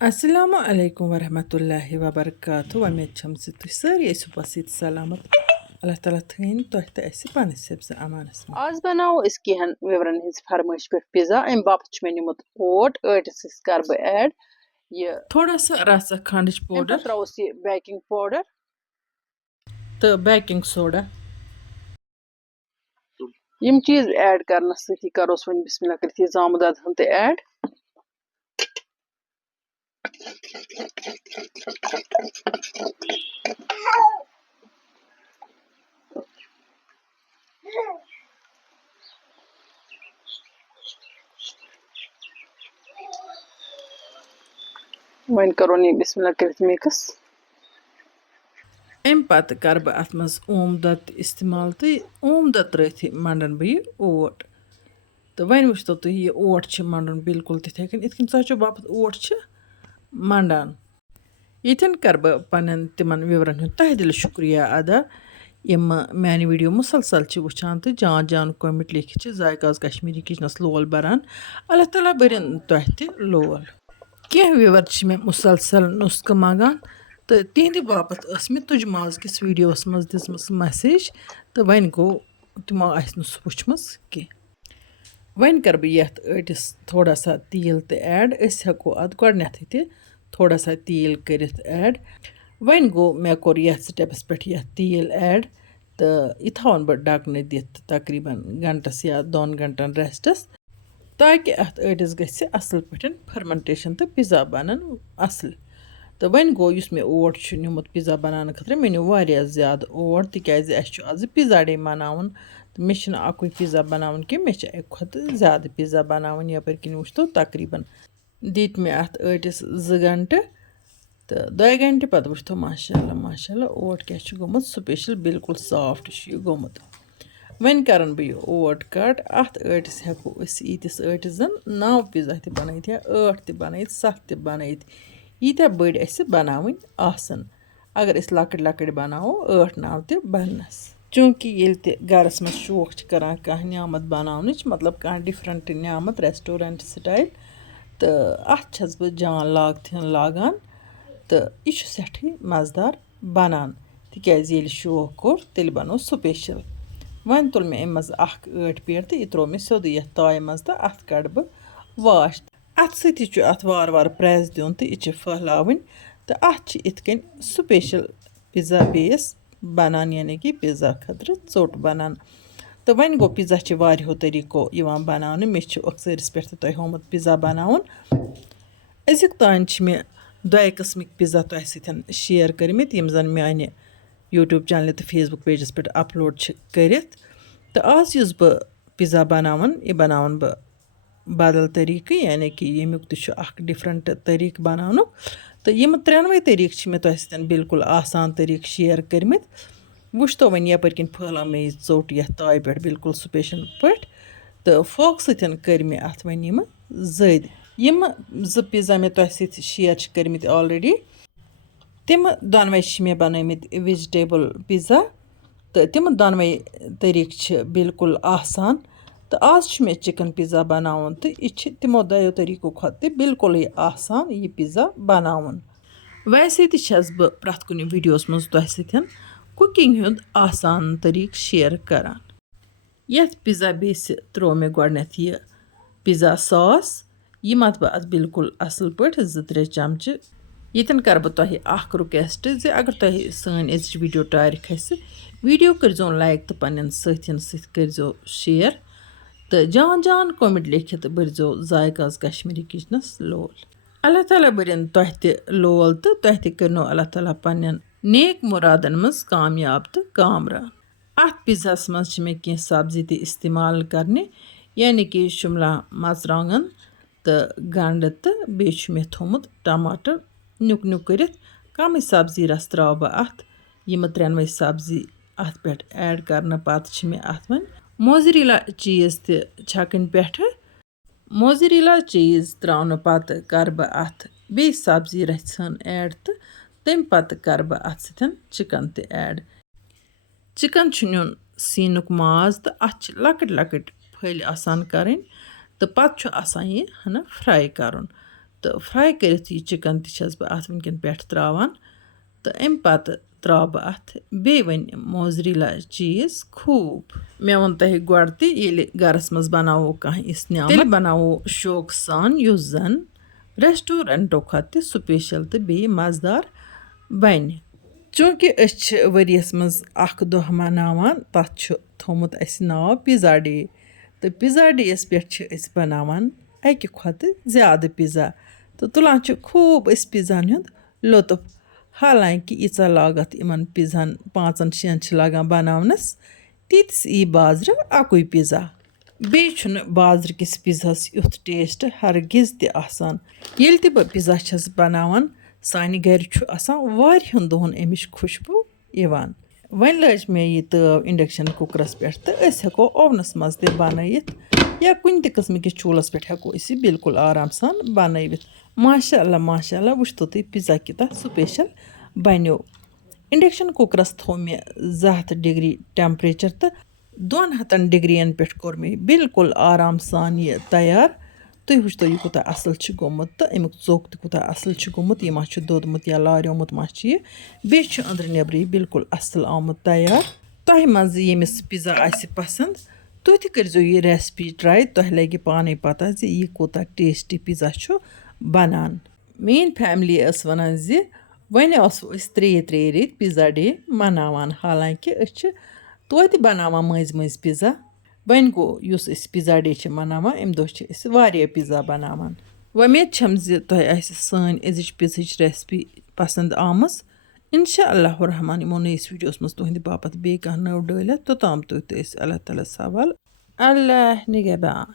Assalamu alaikum warahmatullahi wabarakatuh. Umeed छम से तुझ सारी सुबह सलामत अल्लाह ताला थैन तोह ते ऐसे पानी से अमानस में आज बनाओ इसकी विवरण हिज फरमाइश पे पिज्जा अम बापत निमुत ओट अटिस कर बह ऐड ये थोड़ा सा रसा खंड अम पे पाउडर त्रोस ये बेकिंग पाउडर तो बेकिंग सोडा यम चीज ऐड करने सही करोस वन बिस्मिल्लाह कर जामुदाद हम ते ऐड वन करो नी बिस्मिल्लाह कर मिक्स अम पत कर बह अत मज ओम दत इस्तेमाल तो ओम दत रथ मंडन बह ओट तो वन वो तुम यह ओट मंडन बिल्कुल तिथे कन इत चाचो बापत ओट मंडान यन कर बह पन्न तिमन विवरण तह दिल शुक्रिया अदा यम मैंने वीडियो मुसलसल वुचान तो जान जान कमेंट लिखित जायकाज कश्मीरी किचनस लोल बरान अल्लाह ताला बरन तह त लोल कह व्यूवर मे मुसलसल नुस्ख मंगान तो तिहद बापत मे तुज माज किस वीडियोस मज दिसम मैसेज तो वन गो तमो सह वुचम कह वन कर बह यथ अटिस थोड़ा सा तेल तो ऐड हेको अत गोडनेथ त थोड़ा सा तेल कर ऐड वन गो मे कोर यथ स्टेपस पे यथ तेल ऐड तो यह थवन बह डकन दिथ तकरीबन घंटस या 2 घंटन रेस्टस ताकि अत अटिस गि असल पे फर्मेंटेशन तो पिज़्ज़ा बनन असल तो वन गो मे ओट निमुत पिज़्ज़ा बनाने खतर मे न्यू वारिया ज़्यादा ओट तिकाज आज पिज़्ज़ा डे मनावन तो मे अकुई पिज़्ज़ा बनावन कि मे अक खुद ज़्यादा पिज़्ज़ा बनावन यपर किन वो तकरीबन दित मे अत अटिस 2 घंटे तो 2 घंटे पत वो माशाल्लाह माशाल्लाह ओट क्या गोमुत स्पेशल बिल्कुल सॉफ्ट गोमुत वन करन बह यह ओट कट अत अटिस हेको यीतिस अटिस जन 9 पिज़्ज़ा त बनत या 8 त बनत 7 त बनत यीत्या बड़ बनावन आसन अगर लकट लकट बनावो 8-9 त बनस चूंकि ये गरस मज शौक करान कह नियामत बनावन मतलब कह डिफरेंट नियामत रेस्टोरेंट स्टाइल तो अत बह जान लागथन लागान तो यह सठी मज़ेदार बनान तिकाज ये शौक कोर तेल बनो स्पेशल वन तुल मे अम मज अट पेट तो यह त्रो मे सोद ये ताय मज तो अत कड़ बह वाश अत सती अत वार वार प्रेस दिन तो यह फहलावन तो अत इत कन स्पेशल पिज़्ज़ा बेस बनान यानी कि पिज़्ज़ा खतर चोट बनान तो वन गो पिज़्ज़ा वारियो तरीको बनाने मे अक्सरिस पे तह होमुत पिज़्ज़ा बनावन अजुक तान मे 2 किस्मिक पिज़्ज़ा तह सतन शेयर करमित यम जन माने यूट्यूब चैनल तो फेसबुक पेजस पे अपलोड कर तो आज युस बह पिज़्ज़ा बनावन यह बनावन बह बदल तरीक़ यानी कि यमुक तो डिफरेंट तरीक़ बनानुक तो यम 3 तरीक़ मे तह सतन बिल्कुल आसान तरीक़ शेयर करमित वुच तो वन यपर किन फहला मे यह चोट यथ ताय पे बिल्कुल स्पेशल पे तो फोक सतन कर मे अत वन यम जद यम 2 पिज़्ज़ा मे तह सत शेयर करमित ऑलरेडी तम दोनवे मे बनमित वेजिटेबल पिज़्ज़ा तो तम दोनवे तरीक़ बिल्कुल आसान तो आज मे चिकन पिज़्ज़ा बनावन तो यह तमो 2 तरीक़ों खत बिल्कुल आसान यह पिज़्ज़ा बनावन वैसे तस बह प्रथ कुन वीडियोस मज तह सतन कुकिंग हुंद आसान तरीक़ शेयर करान यथ पिज़्ज़ा बेस त्रो मे गोडनेथ यह पिज़्ज़ा सॉस यह मत बह अत बिल्कुल असल पे 2-3 चमचे यन कर बह तह रिक्वेस्ट अगर तह सन वीडियो टार खस वीडियो करो लाइक तो पन्न सथियन करो शेयर तो जान जान कमेंट लिखित बरजो जायकाज कश्मीरी किचनस लोल अल्लाह ताला बरन तह त लोल तो तह त करनो अल्लाह ताला पन्न नेक मुरादन मज कामयाब तो कामरान अत पिज़्ज़ास मज मे कह सब्जी त इस्तेमाल करने यानी कि शिमला मर्चांगन तो गंड तो बे मे थोमुत टमाटर नुक नुक कर कम सब्जी रस त्रा बह अत यम 3 सब्जी अत पे ऐड करने पत मे अत वन मोजरेला चीज़ त छकन पे मोजरेला चीज़ त्रावन पत कर बह अत बे सब्जी रचन ऐड तो तम पत कर बह अत सतन चिकन त ऐड चिकन नुन सीनुक माज तो अत लकट लकट फल आसान करें तो पत आसान यह हना फ्राई कर तो फ्राई करित यह चिकन तस बह अत वनकन पे त्रावान तो अम पत त्रा बह अत बे वन मोजरेला चीज़ खूब मे वोन तह गोड़ ते ये गरस मज बनावो कह इस तेल बनावो शौक सान युस जन रेस्टोरेंटो खत स्पेशल तो बे मज़ेदार बन चूँकि वरियस मज अख दह मनावान तथ थोमुत अस नाव पिज़्ज़ा डे तो पिज़्ज़ा डेस पे बनावान अकि खोत ज़्यादा पिज़्ज़ा तो तुलान खूब पिज़्ज़ान हुंद लुत्फ हालांकि यीचा लागत इमन पिज़्ज़ान 5-6 लगान बनावनस तीस यी बाजार अकुई पिज़्ज़ा बेन बाजार किस पिज़्ज़ास युथ टेस्ट हरगिज ते आसान येल ते बह पिज़्ज़ा छस बनावान सानि घर वारियन दोहन अमिश खुशबू इवान वन लज मे यह तव इंडक्शन कुकरस पे तो हेको ओवनस मज ते बनयित या कुन किस्म किस चूलस पे हेको बिल्कुल आराम सान बनयित माशाअल्लाह वुचतो तुम पिज़्ज़ा किता स्पेशल बनो इंडक्शन कुकरस थो मे 200 डिग्री टेम्परेचर तो 200 डिग्रियन पे कोर मे बिल्कुल आराम सान यह तैयार तुम वुचतो यह कूत असल गोमुत तो अमुक चोक तूत असल गोमुत यह मा दोदमुत या लार्योमुत मा बे अंदर नेबर बिल्कुल असल आमुत तैयार तह मज यमिस पिज़्ज़ा आसि पसंद तुह तह करो यह रेसिपी ट्राई तह लगे पाने पता जी यह कूत टेस्टी पिज़्ज़ा बनान मेन फैमिली वन जी वन त्रे रेत पिज़्ज़ा डे मनावान हालांकि तोत बनावान मज पिज़्ज़ा वन गो युस पिज़्ज़ा डे मनावान अम दह वारिया पिज़्ज़ा बनावान उम्मीद छम जी तह सान अजिच पिज़्ज़ा रेसिपी पसंद आमस इंशाअल्लाह रहमान यमो नईस वीडियोस मज तुहंद बापत बे कह नव डलित तोताम तुह अल्लाह ताला सवाल अल्लाह निगहबान।